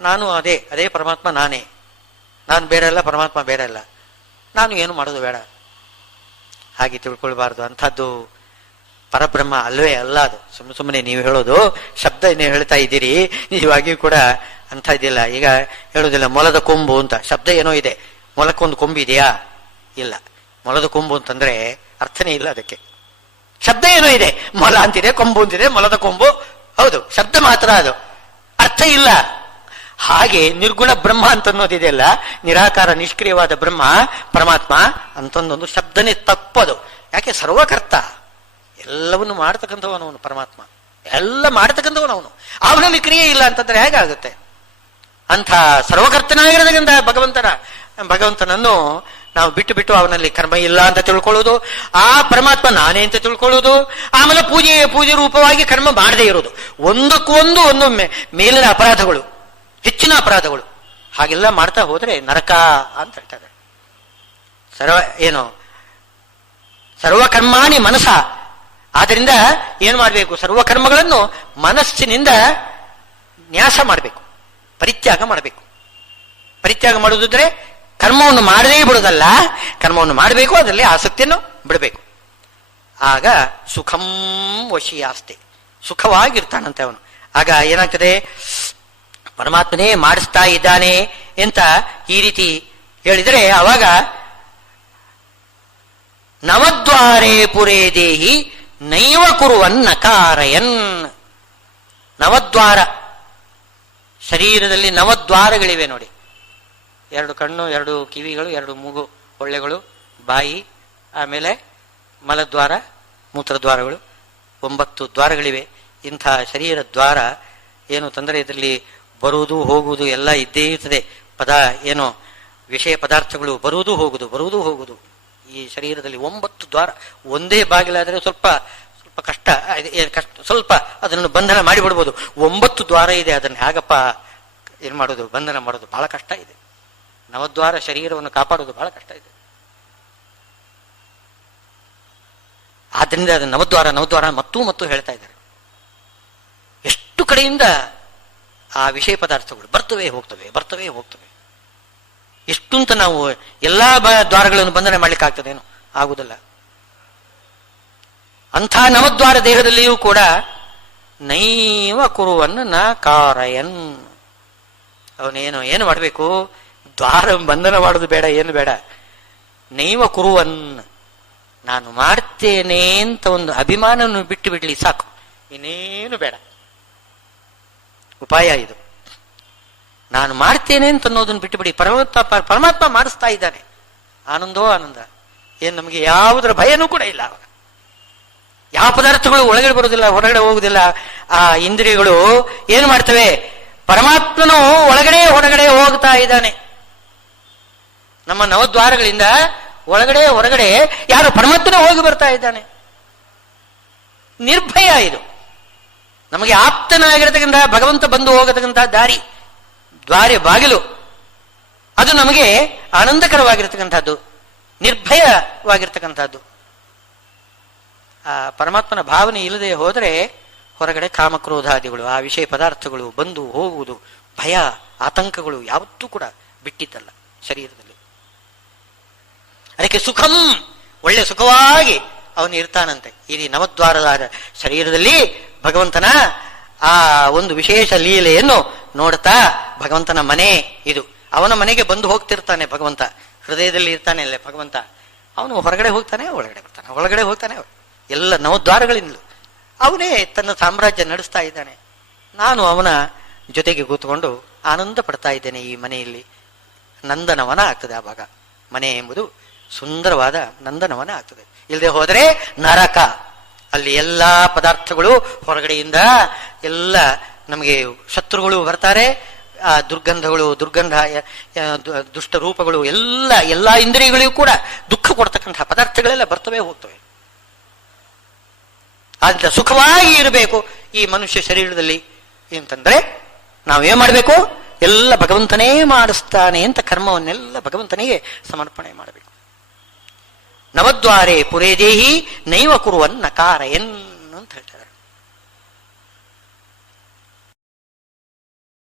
ನಾನು ಅದೇ ಪರಮಾತ್ಮ ನಾನೇ, ನಾನು ಬೇರೆ ಅಲ್ಲ, ಪರಮಾತ್ಮ ಬೇರೆ ಅಲ್ಲ, ನಾನು ಏನು ಮಾಡೋದು ಬೇಡ. ಹಾಗೆ ತಿಳ್ಕೊಳ್ಬಾರ್ದು. ಅಂಥದ್ದು ಪರಬ್ರಹ್ಮ ಅಲ್ವೇ ಅಲ್ಲ. ಅದು ಸುಮ್ಮನೆ ನೀವು ಹೇಳೋದು ಶಬ್ದ ನೀವು ಹೇಳ್ತಾ ಇದ್ದೀರಿ, ನಿಜವಾಗಿಯೂ ಕೂಡ ಅಂಥ ಇದಿಲ್ಲ. ಈಗ ಹೇಳೋದಿಲ್ಲ ಮೊಲದ ಕೊಂಬು ಅಂತ, ಶಬ್ದ ಏನೋ ಇದೆ, ಮೊಲಕ್ಕೊಂದು ಕೊಂಬು ಇದೆಯಾ? ಇಲ್ಲ. ಮೊಲದ ಕೊಂಬು ಅಂತಂದ್ರೆ ಅರ್ಥನೇ ಇಲ್ಲ ಅದಕ್ಕೆ. ಶಬ್ದ ಏನೋ ಇದೆ, ಮೊಲ ಅಂತಿದೆ, ಕೊಂಬು ಅಂತಿದೆ, ಮೊಲದ ಕೊಂಬು, ಹೌದು, ಶಬ್ದ ಮಾತ್ರ, ಅದು ಅರ್ಥ ಇಲ್ಲ. ಹಾಗೆ ನಿರ್ಗುಣ ಬ್ರಹ್ಮ ಅಂತ ಅನ್ನೋದಿದೆಯಲ್ಲ, ನಿರಾಕಾರ ನಿಷ್ಕ್ರಿಯವಾದ ಬ್ರಹ್ಮ ಪರಮಾತ್ಮ ಅಂತಂದೊಂದು ಶಬ್ದನೇ ತಪ್ಪದು. ಯಾಕೆ? ಸರ್ವಕರ್ತ, ಎಲ್ಲವನ್ನು ಮಾಡತಕ್ಕಂಥವನು ಅವನು ಪರಮಾತ್ಮ, ಎಲ್ಲ ಮಾಡತಕ್ಕಂಥವನು ಅವನು. ಅವನಲ್ಲಿ ಕ್ರಿಯೆ ಇಲ್ಲ ಅಂತಂದ್ರೆ ಹೇಗಾಗುತ್ತೆ? ಅಂಥ ಸರ್ವಕರ್ತನಾಗಿರೋದ್ರಿಂದ ಭಗವಂತನನ್ನು ನಾವು ಬಿಟ್ಟು ಅವನಲ್ಲಿ ಕರ್ಮ ಇಲ್ಲ ಅಂತ ತಿಳ್ಕೊಳ್ಳೋದು, ಆ ಪರಮಾತ್ಮ ನಾನೇ ಅಂತ ತಿಳ್ಕೊಳ್ಳೋದು, ಆಮೇಲೆ ಪೂಜೆ ರೂಪವಾಗಿ ಕರ್ಮ ಮಾಡದೇ ಇರೋದು, ಒಂದಕ್ಕೊಂದು ಒಂದು ಮೇಲಿನ ಅಪರಾಧಗಳು, ಹೆಚ್ಚಿನ ಅಪರಾಧಗಳು. ಹಾಗೆಲ್ಲ ಮಾಡ್ತಾ ಹೋದ್ರೆ ನರಕ ಅಂತ ಹೇಳ್ತಾರೆ. ಸರ್ವಕರ್ಮಾಣಿ ಮನಸ. ಆದ್ರಿಂದ ಏನು ಮಾಡಬೇಕು? ಸರ್ವಕರ್ಮಗಳನ್ನು ಮನಸ್ಸಿನಿಂದ ನ್ಯಾಸ ಮಾಡಬೇಕು, ಪರಿತ್ಯಾಗ ಮಾಡಬೇಕು. ಪರಿತ್ಯಾಗ ಮಾಡುವುದಿದ್ರೆ ಕರ್ಮವನ್ನು ಮಾಡದೇ ಬಿಡುವುದಲ್ಲ, ಕರ್ಮವನ್ನು ಮಾಡಬೇಕು, ಅದರಲ್ಲಿ ಆಸಕ್ತಿಯನ್ನು ಬಿಡಬೇಕು. ಆಗ ಸುಖಂ ವಶೀಯಾಸ್ತೆ, ಸುಖವಾಗಿರ್ತಾನಂತೆ ಅವನು. ಆಗ ಏನಾಗ್ತದೆ? ಪರಮಾತ್ಮನೇ ಮಾಡಿಸ್ತಾ ಇದ್ದಾನೆ ಅಂತ ಈ ರೀತಿ ಹೇಳಿದರೆ ಅವಾಗ ನವದ್ವಾರೇ ಪುರೇ ದೇಹಿ ನೈವ ಕುರುವನ್ ನಕಾರಯನ್. ನವದ್ವಾರ, ಶರೀರದಲ್ಲಿ ನವದ್ವಾರಗಳಿವೆ ನೋಡಿ. 2 ಕಣ್ಣು, 2 ಕಿವಿಗಳು, 2 ಮೂಗು ಹೊಳ್ಳೆಗಳು, ಬಾಯಿ, ಆಮೇಲೆ ಮಲದ್ವಾರ, ಮೂತ್ರದ್ವಾರಗಳು, 9 ದ್ವಾರಗಳಿವೆ. ಇಂಥ ಶರೀರ ದ್ವಾರ ಏನು ತೊಂದರೆ, ಇದರಲ್ಲಿ ಬರುವುದು ಹೋಗುವುದು ಎಲ್ಲ ಇದ್ದೇ ಇರ್ತದೆ. ವಿಷಯ ಪದಾರ್ಥಗಳು ಬರುವುದು ಹೋಗುವುದು ಈ ಶರೀರದಲ್ಲಿ 9 ದ್ವಾರ. ಒಂದೇ ಬಾಗಿಲಾದರೆ ಸ್ವಲ್ಪ ಕಷ್ಟ, ಸ್ವಲ್ಪ ಅದನ್ನು ಬಂಧನ ಮಾಡಿಬಿಡ್ಬೋದು. 9 ದ್ವಾರ ಇದೆ, ಅದನ್ನು ಹೇಗಪ್ಪ ಏನ್ ಮಾಡೋದು? ಬಂಧನ ಮಾಡೋದು ಬಹಳ ಕಷ್ಟ ಇದೆ. ನವದ್ವಾರ ಶರೀರವನ್ನು ಕಾಪಾಡೋದು ಬಹಳ ಕಷ್ಟ ಇದೆ. ಆದ್ರಿಂದ ಅದು ನವದ್ವಾರ ಮತ್ತು ಹೇಳ್ತಾ ಇದ್ದಾರೆ. ಹೊರಗಡೆಯಿಂದ ಆ ವಿಷಯ ಪದಾರ್ಥಗಳು ಬರ್ತವೆ ಹೋಗ್ತವೆ, ಬರ್ತವೆ ಹೋಗ್ತವೆ. ಎಷ್ಟು ಅಂತ ನಾವು ಎಲ್ಲಾ ದ್ವಾರಗಳನ್ನು ಬಂಧನ ಮಾಡ್ಲಿಕ್ಕೆ ಆಗ್ತದೇನು? ಆಗುವುದಿಲ್ಲ. ಅಂಥ ನವದ್ವಾರ ದೇಹದಲ್ಲಿಯೂ ಕೂಡ ನೈವ ಕುರುವನ್ ನ ಕಾರಯನ್, ಅವನೇನು ಏನು ಮಾಡಬೇಕು? ದ್ವಾರ ಬಂಧನ ಮಾಡೋದು ಬೇಡ, ಏನು ಬೇಡ. ನೈವ ಕುರುವನ್, ನಾನು ಮಾಡ್ತೇನೆ ಅಂತ ಒಂದು ಅಭಿಮಾನವನ್ನು ಬಿಟ್ಟು ಬಿಡ್ಲಿ ಸಾಕು, ಇನ್ನೇನು ಬೇಡ. ಉಪಾಯ ಇದು. ನಾನು ಮಾಡ್ತೇನೆ ಅಂತ ಅನ್ನೋದನ್ನು ಬಿಟ್ಟು ಬಿಡಿ. ಪರಮಾತ್ಮ ಮಾಡಿಸ್ತಾ ಇದ್ದಾನೆ. ಆನಂದೋ ಆನಂದ. ಏನ್ ನಮಗೆ ಯಾವುದರ ಭಯನೂ ಕೂಡ ಇಲ್ಲ. ಅವಾಗ ಯಾವ ಪದಾರ್ಥಗಳು ಒಳಗಡೆ ಬರುವುದಿಲ್ಲ, ಹೊರಗಡೆ ಹೋಗುದಿಲ್ಲ. ಆ ಇಂದ್ರಿಯಗಳು ಏನು ಮಾಡ್ತವೆ? ಪರಮಾತ್ಮನು ಒಳಗಡೆ ಹೊರಗಡೆ ಹೋಗ್ತಾ ಇದ್ದಾನೆ. ನಮ್ಮ ನವದ್ವಾರಗಳಿಂದ ಒಳಗಡೆ ಹೊರಗಡೆ ಯಾರು ಪರಮಾತ್ಮನೇ ಹೋಗಿ ಬರ್ತಾ ಇದ್ದಾನೆ. ನಿರ್ಭಯ ಇದು. ನಮಗೆ ಆಪ್ತನಾಗಿರತಕ್ಕಂತಹ ಭಗವಂತ ಬಂದು ಹೋಗತಕ್ಕಂತಹ ದಾರಿ, ದ್ವಾರ ಬಾಗಿಲು, ಅದು ನಮಗೆ ಆನಂದಕರವಾಗಿರ್ತಕ್ಕಂಥದ್ದು, ನಿರ್ಭಯವಾಗಿರ್ತಕ್ಕಂಥದ್ದು. ಆ ಪರಮಾತ್ಮನ ಭಾವನೆ ಇಲ್ಲದೆ ಹೋದರೆ ಹೊರಗಡೆ ಕಾಮಕ್ರೋಧಾದಿಗಳು, ಆ ವಿಷಯ ಪದಾರ್ಥಗಳು ಬಂದು ಹೋಗುವುದು, ಭಯ ಆತಂಕಗಳು ಯಾವತ್ತೂ ಕೂಡ ಬಿಟ್ಟಿದ್ದಲ್ಲ ಶರೀರದಲ್ಲಿ. ಅದಕ್ಕೆ ಸುಖಂ, ಒಳ್ಳೆ ಸುಖವಾಗಿ ಅವನು ಇರ್ತಾನಂತೆ. ಈ ನವದ್ವಾರದ ಶರೀರದಲ್ಲಿ ಭಗವಂತನ ಆ ಒಂದು ವಿಶೇಷ ಲೀಲೆಯನ್ನು ನೋಡ್ತಾ, ಭಗವಂತನ ಮನೆ ಇದು, ಅವನ ಮನೆಗೆ ಬಂದು ಹೋಗ್ತಿರ್ತಾನೆ ಭಗವಂತ. ಹೃದಯದಲ್ಲಿ ಇರ್ತಾನೆ ಅಲ್ಲೇ ಭಗವಂತ. ಅವನು ಹೊರಗಡೆ ಹೋಗ್ತಾನೆ, ಒಳಗಡೆ ಬರ್ತಾನೆ, ಒಳಗಡೆ ಹೋಗ್ತಾನೆ. ಎಲ್ಲ ನವದ್ವಾರಗಳಿಂದಲೂ ಅವನೇ ತನ್ನ ಸಾಮ್ರಾಜ್ಯ ನಡೆಸ್ತಾ ಇದ್ದಾನೆ. ನಾನು ಅವನ ಜೊತೆಗೆ ಕೂತ್ಕೊಂಡು ಆನಂದ ಪಡ್ತಾ ಇದ್ದೇನೆ. ಈ ಮನೆಯಲ್ಲಿ ನಂದನವನ ಆಗ್ತದೆ. ಆವಾಗ ಮನೆ ಎಂಬುದು ಸುಂದರವಾದ ನಂದನವನ ಆಗ್ತದೆ. ಇಲ್ಲದೆ ಹೋದರೆ ನರಕ. ಅಲ್ಲಿ ಎಲ್ಲಾ ಪದಾರ್ಥಗಳು ಹೊರಗಡೆಯಿಂದ ಎಲ್ಲ ನಮಗೆ ಶತ್ರುಗಳು ಬರ್ತಾರೆ. ಆ ದುರ್ಗಂಧಗಳು, ದುಷ್ಟ ರೂಪಗಳು, ಎಲ್ಲಾ ಇಂದ್ರಿಯಗಳಿಗೂ ಕೂಡ ದುಃಖ ಕೊಡ್ತಕ್ಕಂತಹ ಪದಾರ್ಥಗಳೆಲ್ಲ ಬರ್ತವೆ ಹೋಗ್ತವೆ. ಆದ್ರೆ ಸುಖವಾಗಿ ಇರಬೇಕು ಈ ಮನುಷ್ಯ ಶರೀರದಲ್ಲಿ ಅಂತಂದ್ರೆ ನಾವೇನ್ ಮಾಡಬೇಕು? ಎಲ್ಲ ಭಗವಂತನೇ ಮಾಡಿಸ್ತಾನೆ ಅಂತ ಕರ್ಮವನ್ನೆಲ್ಲ ಭಗವಂತನಿಗೆ ಸಮರ್ಪಣೆ ಮಾಡಬೇಕು. ನವದ್ವಾರೇ ಪುರೇ ದೇಹಿ ನೈವ ಕುರುವನ್ ನಕಾರಯನ್.